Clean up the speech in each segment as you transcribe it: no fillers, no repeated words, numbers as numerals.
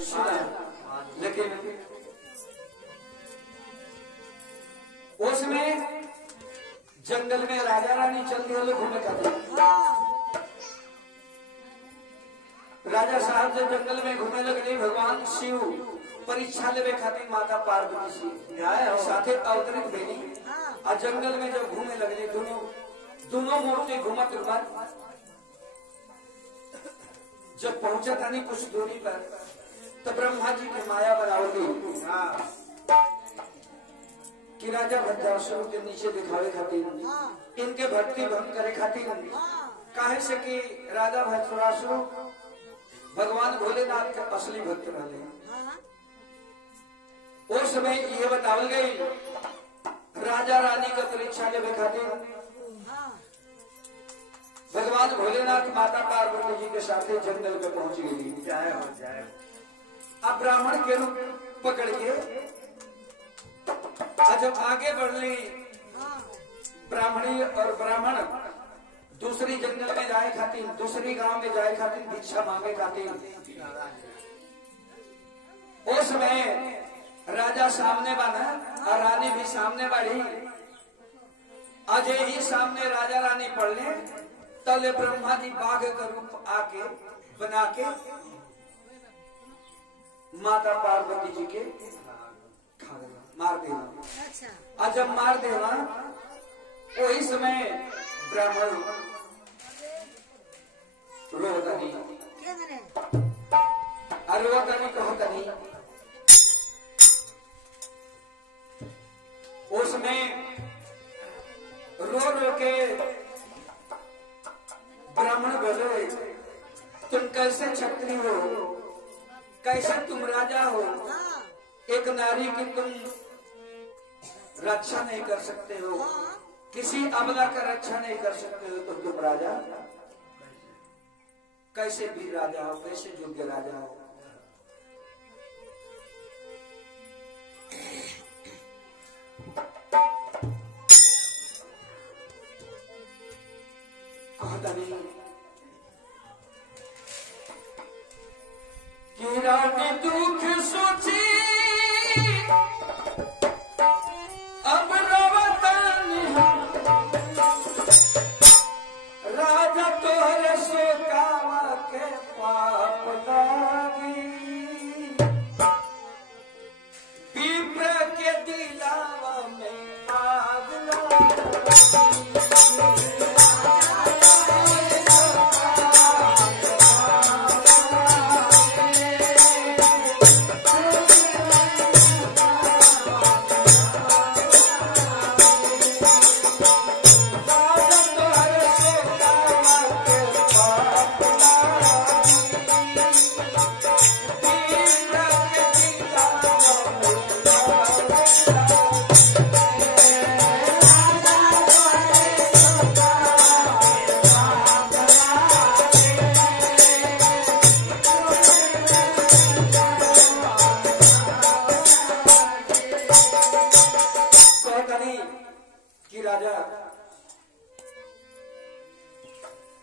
सुना, लेकिन उसमें जंगल में राजा रानी चल दिया घूमे करते। राजा साहब जब जंगल में घूमे लगने, भगवान शिव परीक्षा लेवे खातिर माता पार्वती जी साथे अवतरित भेली। और जंगल में जब घूमे लगले, दोनों मूर्ति घूमत घूमत जब पहुंचा था नहीं कुछ दूरी पर, तो ब्रह्मा जी की माया बनाओगी कि राजा भद्रासुर के नीचे दिखावे खातिर, इनके भक्ति भंग करे खातिर, काहे से कि राजा भद्रासुर भगवान भोलेनाथ के असली भक्त रहे। उस समय ये बतावल गई राजा रानी का परीक्षा लेवे खातिर भगवान भोलेनाथ माता पार्वती जी के साथ जंगल में पहुंच गई। अब ब्राह्मण के रूप पकड़ के जब आगे बढ़ली, ब्राह्मणी और ब्राह्मण दूसरी जंगल में जाए खातिर, दूसरी गांव में जाए खातिर, भिक्षा मांगे खातिर, उस समय राजा सामने बना और रानी भी सामने बढ़ी। अजय ही सामने राजा रानी पढ़ने, तले ब्रह्मा जी बाघ का रूप आके बना के माता पार्वती जी के मार देना। और जब मार देना, वही समय ब्राह्मण रोहतनी कहतनी, उसमें रो रो के ब्राह्मण बोले, तुम कैसे क्षत्रिय हो, कैसे तुम राजा हो, एक नारी की तुम रक्षा नहीं कर सकते हो, किसी अबला का रक्षा नहीं कर सकते हो, तो तुम राजा कैसे भी राजा हो, कैसे योग्य राजा हो। कहता नहीं कि रानी दुख सोची अब रवतानी, राजा तोहरे सोकावा के पाप लागी, विप्र के दिलावा में आग लागी।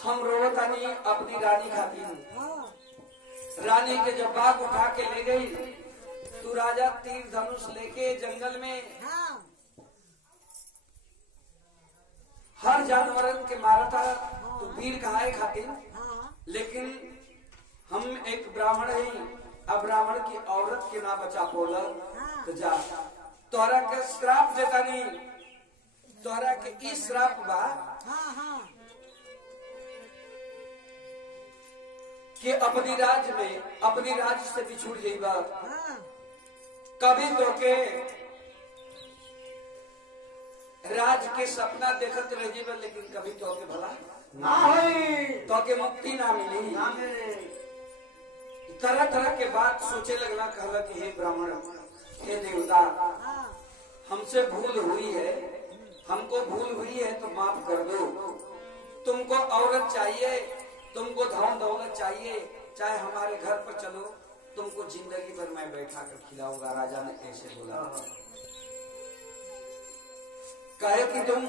हम रोवतानी अपनी रानी खाती हूँ। रानी के जब बाग उठा के ले गई, तू राजा तीर धनुष लेके जंगल में हर जानवरन के मारा था, तू वीर कहाए खातिर। लेकिन हम एक ब्राह्मण है, अब ब्राह्मण की औरत के ना बचा पोला, तो जा तोहरा के श्राप देता नहीं, तोहरा के इस श्राप बा कि अपनी राज्य में, अपनी राज्य से बिछुड़ जाइबा। कभी तो के राज के सपना देखत रह जाइबा, लेकिन कभी तो के भला ना होई, तो के मुक्ति ना मिली। तरह तरह के बात सोचे लगना, कहला कि हे ब्राह्मण, हे देवता, हमसे भूल हुई है, हमको भूल हुई है तो माफ कर दो। तुमको औरत चाहिए, तुमको धन दौलत चाहिए, चाहे हमारे घर पर चलो, तुमको जिंदगी भर मैं बैठा कर खिलाऊंगा। राजा ने ऐसे बोला। कहे कि तुम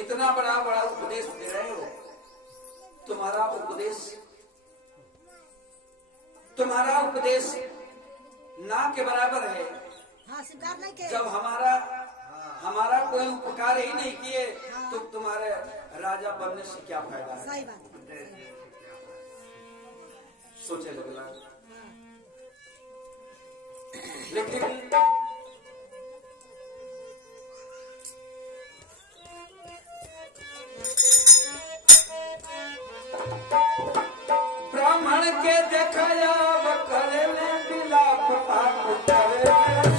इतना बड़ा बड़ा उपदेश दे रहे हो, तुम्हारा उपदेश तुम्हारा उपदेश ना के बराबर है। हाँ, स्वीकार नहीं किए। जब हमारा कोई उपकार ही नहीं किए तो तुम्हारे राजा बनने से क्या फायदा है? सही बात है। सोचे लगला। लेकिन ब्राह्मण के देखाया करे बिलाप पाप करे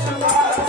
सुधार।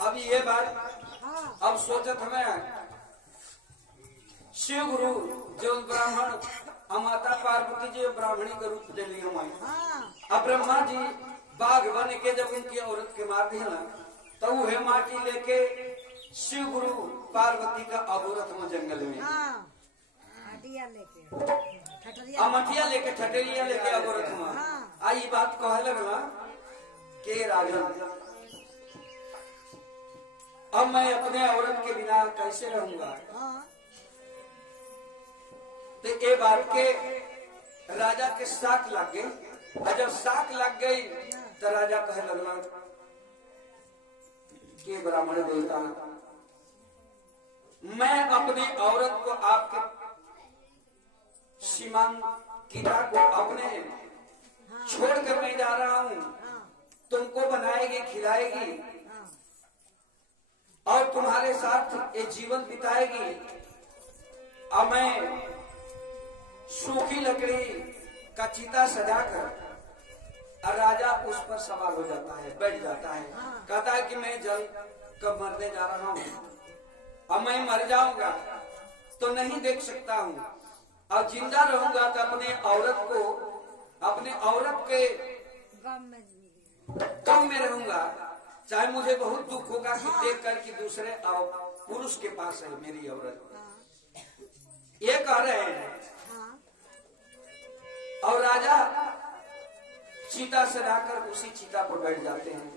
अब ये बात अब सोचत हमें शिव गुरु जो ब्राह्मण माता पार्वती जी ब्राह्मणी का रूप ले ली हमारी। अब ब्रह्मा जी बाघ बन के जब उनकी औरत के मार दिया ना तो वह माटी लेके शिव गुरु पार्वती का अघोरथ में जंगल में मठिया लेके ठठरिया लेके अघोरथ में आई बात कहे लगला के राजन अब मैं अपने औरत के बिना कैसे रहूंगा? तो ये बात के राजा के साक लग गई और जब साक लग गई तो राजा कहे लगला कि ब्राह्मण देवता मैं अपनी औरत को आपके श्रीमान गीता को अपने छोड़ कर नहीं जा रहा हूं। तुमको बनाएगी खिलाएगी और तुम्हारे साथ ये जीवन बिताएगी। अब मैं सूखी लकड़ी का चिता सजाकर और राजा उस पर सवार हो जाता है, बैठ जाता है, कहता है कि मैं जल कब मरने जा रहा हूँ, अब मैं मर जाऊंगा तो नहीं देख सकता हूँ, और जिंदा रहूंगा तो अपने औरत के गम में रहूंगा। चाहे मुझे बहुत दुख होगा कि देख कर कि दूसरे पुरुष के पास है मेरी औरत, ये कह रहे हैं। और राजा चीता से लाकर उसी चीता पर बैठ जाते हैं।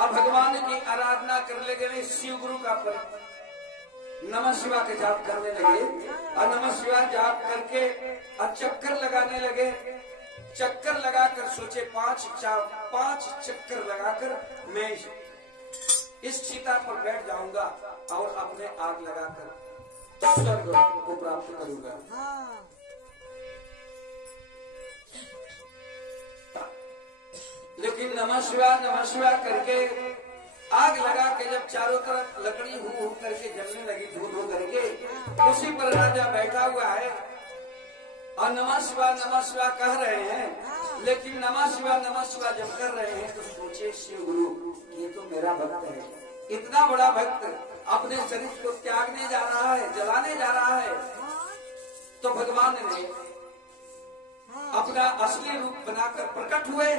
अब भगवान की आराधना करने लगे, शिव गुरु का पर नमः शिवाय के जाप करने लगे और नमः शिवाय जाप करके और चक्कर लगाने लगे। चक्कर लगाकर सोचे 5 चक्कर लगाकर मैं इस चिता पर बैठ जाऊंगा और अपने आग लगाकर स्वर्ग को प्राप्त करूंगा। लेकिन नमः शिवाय करके आग लगा के जब चारों तरफ लकड़ी हु करके जलने लगी, धू करके उसी पर राजा बैठा हुआ है और नमः शिवाय कह रहे हैं। लेकिन नमः शिवाय जब कर रहे हैं तो सोचे शिव गुरु ये तो मेरा भक्त है, इतना बड़ा भक्त अपने शरीर को त्यागने जा रहा है, जलाने जा रहा है। तो भगवान ने अपना असली रूप बनाकर प्रकट हुए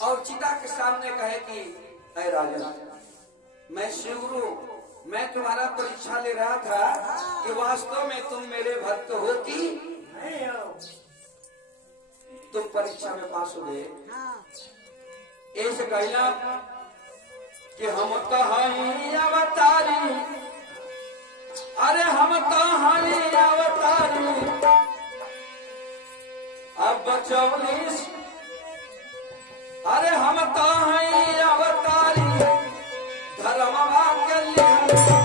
और चिता के सामने कहे कि अरे राजा, मैं शिव गुरु, मैं तुम्हारा परीक्षा ले रहा था कि वास्तव में तुम मेरे भक्त हो कि नहीं हो। तुम परीक्षा में पास हो गए। ऐसे कहना कि हम तो हई अवतारी, अरे हम तो हई अवतारी, अब बचौलीस, अरे हम तो हई अवतारी, धर्मवा के लिए